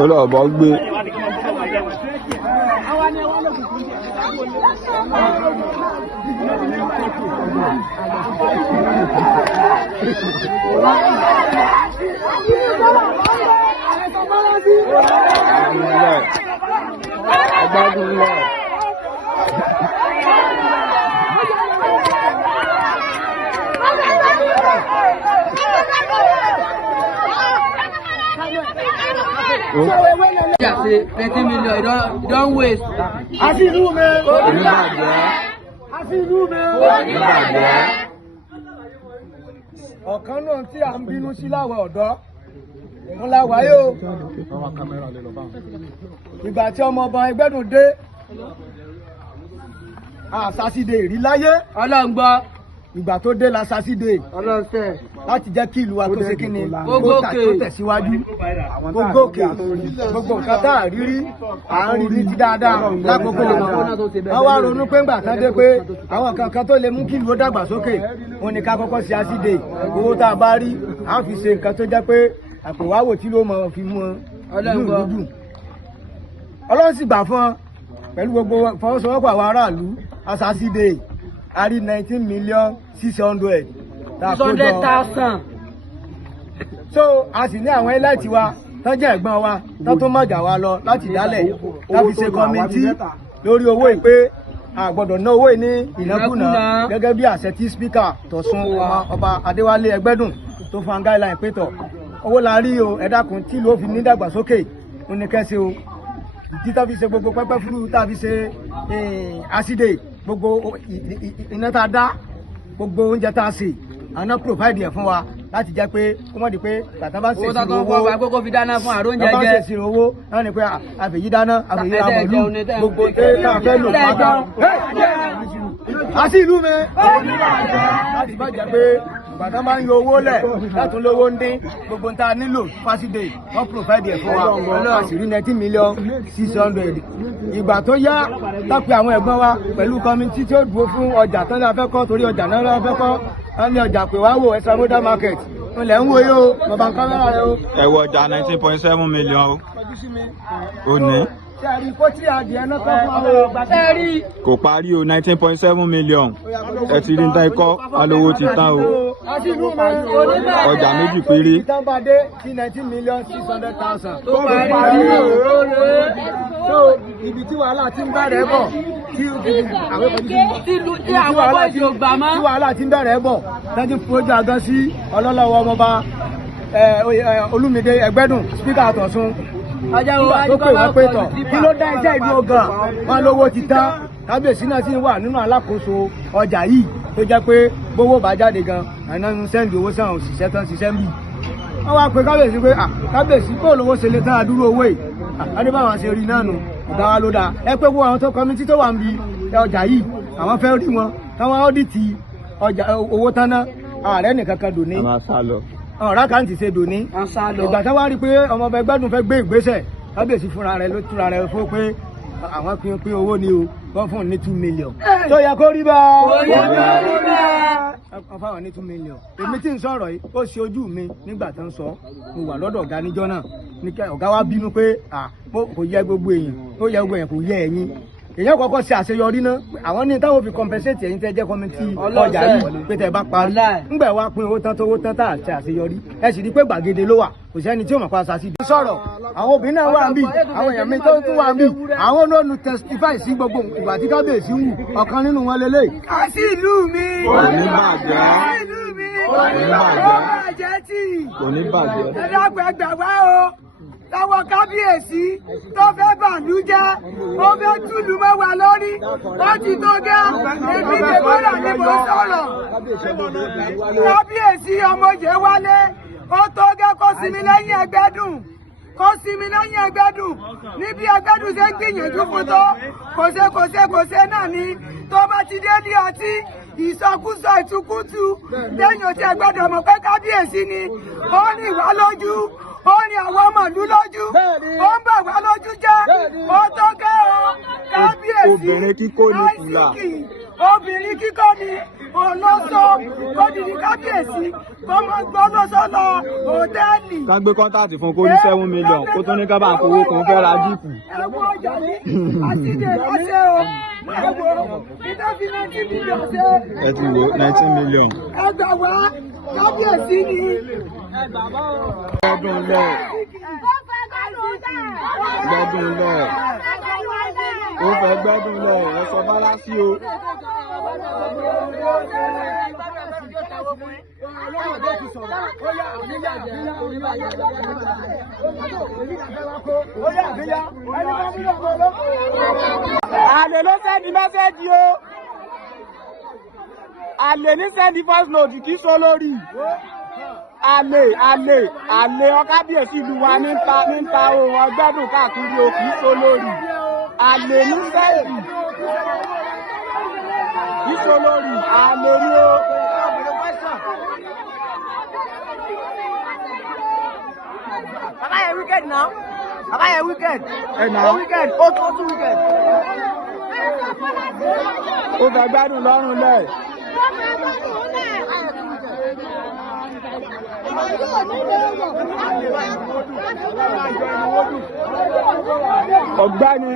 ó lọ bọ́ gbé. Ẹgbẹdun lọ. Say 30 million, you don't waste. Àfi ìlú mi. Oníbàjẹ́. Àfi ìlú mi. Oníbàjẹ́. Ọ̀kan náà tí à ń bínú sí láwọn ọ̀dọ́. Òun la wáyé o. Ìgbà tí ọmọ ọba Ẹgbẹdun dé, àṣàṣìdè rí láyé. Ọlọ́run gbọ́. Ìgbà tó dé la ṣàṣìdè. Ọlọ́run fẹ́. Láti jẹ́ kí ìlú wa tó ṣe kí ni Kó gòkè. tó tẹ̀síwájú. Kó gòkè. Gbogbo nǹkan tá à rí rí, à ń rí ní ti dáadáa lákòókò wọn. Wọ́n wá ronú pé ńgbà kan dé pé àwọn kankan tó lè mú kí ìlú ó dàgbàsókè. Wọ́n ní ká kọ́kọ́ ṣe àṣìdè. Owó tá a bá rí, à ń fi ṣe nǹkan tó jẹ́ pé àpòwáwò tí ló mọ̀ fi mú Ọlọ́run gbọ́. dùn. Ọlọ́run sì gbà fún ọ pẹ̀lú gbogbo fọwọ́sowọ́pọ̀ àwọn aráàlú àṣàṣìdè. A rí 19,600,000. 600,000. So a sì ní àwọn ẹlẹ́tì wa tán jẹ́ ẹ̀gbọ́n wa tán tó mọ̀jà wa lọ láti dálẹ̀ láti ṣe kọ́mítì lórí owó ìpè àgbọ̀dọ̀ ná owó ní ìnákúnà gẹ́gẹ́ bí àṣẹ tí spíkà tọ̀sùn ọba Adéwálé Ẹgbẹdun tó fún guideline pé tọ̀ owó la rí o ẹ dákun tí ló fi ní dàgbàsókè ó ní kẹ́sì o ìdí tá fi ṣe gbogbo pẹ́pẹ́ fúru tá fi ṣe àṣìdè gbogbo iná tá a dá gbogbo oúnjẹ tá a sè àná provide ẹ̀ fún wa láti jẹ́ pé kó mọ̀ di pé tàtà bá ṣèṣirò owó gbogbo fi dáná fún àrùn tàtà bá jẹjẹ. ṣèṣirò owó náà ni pé àfẹ̀yí dáná àfẹ̀yí ra mọ̀lú gbogbo tẹ́ ká fẹ́ lò pátá. àti ìlú mi láti bá jẹ́ pé bàtà máa ń yọ owó lẹ̀ látún lówó ń dín gbogbo nta nílò fásitì wọ́n provide ẹ̀ fún wa a sì rí 19,600,000. Ìgbà tó yá tápẹ́ àwọn ẹ̀gbọ́n wa pẹ̀lú kọ́mítì tí ó dúró fún ọjà tó ní afẹ́ kọ́ torí ọjà náà lọ́wọ́ fẹ́ kọ́ wọ́n ní ọjà pé wá wò extra modern market ilẹ̀ ń wo yóò bàbá ń kámẹ́rà rẹ o. Ẹ wọ ọjà 19.7 million o. Ó ní. Ṣé a rí kó tí adìẹ náà kọ́ fún àwọn ọgbà tí a rí? Kò parí o 19.7 million. Ẹ ti rí ní ikọ́ alówó ti tán o. Ọjà méjì péré. Ìtàn bá dé sí 19,600,000. Tó parí o. So ibi tí wàhálà ti ń bẹ̀rẹ̀ bọ̀ tí àwọn bọ́ọ̀sì ò gbà mọ́. tí wàhálà ti ń bẹ̀rẹ̀ bọ̀ tẹ́jú fojú àgán sí ọlọ́lọ́wọ́ ọmọba Olúmídé Ẹgbẹdun spíkà àtọ̀sùn tó pè wọ́n pé tọ̀ kí ló dá iṣẹ́ ìlú ọgàn wọn lówó ti tán kábíyèsí náà sì wà nínú alákòóso ọjà yìí tó jẹ́ pé gbówó bá jáde gan àná ń sẹ́ndì owó sáwọn òṣìṣẹ́ tán ṣiṣẹ́ ń bì wọ́n wá pé kábíyèsí pé kábíyèsí kó lówó ṣe lè tán àdúró owó yìí adébáwọn ṣe rí náà nù ọ̀gá wa ló dáa ẹ pé wo àwọn tó kọmitì tó wà ń bi ọjà yìí àwọn fẹ́ rí wọn táwọn ọ́dìtì ọjà owó tán ná ààrẹ nìkan kan dòní ọ̀rá kan ti ṣe dòní ìgbà táwọn rí pé ọmọ ọba Ẹgbẹdun fẹ́ gbé ìgbésẹ̀ kábíyèsí fúnra rẹ̀ ló túra rẹ̀ fún pé àwọn pín owó ni o wọ́n fún ní 2 million tó yẹ kó rí bá wọ́n fáwọn ní 2 million èmi tí ń sọ̀rọ̀ yìí ó ṣe ojú mi nígbà tó ń sọ mo wà lọ́dọ̀ ọ̀gá níjọ́ náà ní kẹ́ ọ̀gá wa bínú pé kò yẹ gbogbo èèyàn ó yẹ gbogbo èèyàn kò yẹ ẹ̀yin èèyàn kọ́kọ́ ṣe àṣeyọrí náà àwọn ní táwọn fi compensate ẹ̀yin tẹ́ jẹ́ kọ́mítì ọjà yìí pé tẹ́ bá parí ńgbà wá pín owó tán tá à ṣe àṣeyọrí ẹ sì rí pé gbàgede ló wà kò sẹ́ni tí ò mọ̀ pa ṣàṣì. sọ̀rọ̀ àwọn obìnrin náà wà ń bì àwọn èèyàn mi tó tún wà ń bì àwọn olóòlù testify sí gbogbo ìgbà tí kábíyèsí wù ọ̀kan nínú wọn lélẹ̀. àṣì ìlú mi kò ní bàjẹ́ ìlú mi kò ní bàjẹ́ kò ní bàjẹ́. ẹ dákun ẹ gbà wá o táwọn kábíyèsí tó fẹ́ bàlújẹ́ ó fẹ́ túlù mọ́ wa lórí ó ti tó gẹ́ èmi lè bọ́lá ní mo sọ̀rọ̀ kábíyèsí ọmọye wálé ó tó gẹ́ kó sinmi lẹ́yìn Ẹgbẹdun kó sinmi lẹ́yìn Ẹgbẹdun níbi Ẹgbẹdun ṣe ń gbìyànjú fún tó kò ṣe náà ni tó bá ti dé ní ọtí ìsọkúsọ ìtukútu lẹ́yìn òtí Ẹgbẹdun mọ̀ pé kábíyèsí ni ó ní ìwà lójú ó ní àwọn ọmọ ìlú lójú ó ń bà wá lójú jẹ́ ó tó gẹ́ o kábíyèsí. kábíyèsí. Obìnrin kíkó ní fìlà. Obìnrin kíkó ni olóso odidi kábíyèsí tó máa gbọ́dọ̀ sọ́lọ hòtẹ́ẹ̀lì. Ká gbé kọ́ńtàtì fún kó ní 7 million kó tó ní ká bá ń fowó kan fẹ́ ra jíìpù. Ẹ̀wọ̀n ọjà ní àtijọ́ ìlọ́sẹ̀ o. Ẹ̀wọ̀n ìdáfi 19 million ṣe. Ẹ ti wò 19 million. Ẹgbà wá kábíyèsí ni. Gbẹ́dùn lẹ̀. Gbẹ́dùn lẹ̀. Ó fẹ́ gbẹ́dùn lẹ̀ ẹ sọ Báláṣí o. Àlè ló sẹ́ndì mẹ́sẹ́jì o. Àlè ní sẹ́ndì first note kì í so lórí. Àlè ọkábíyèsí ìlú wa ní ta ohun ọgbẹ́dùn káàkiri o kì í so lórí. Àlè ní sẹ́ndì kì í so lórí. Àlè ní o. Bàbá yẹn wicked náà. Bàbá yẹn wicked. Ẹ nà Ó wicked. Ó tún wicked. ó fẹ́ gbẹ́dùn lọ́rùn lẹ̀. Ọ̀gbẹ́ni.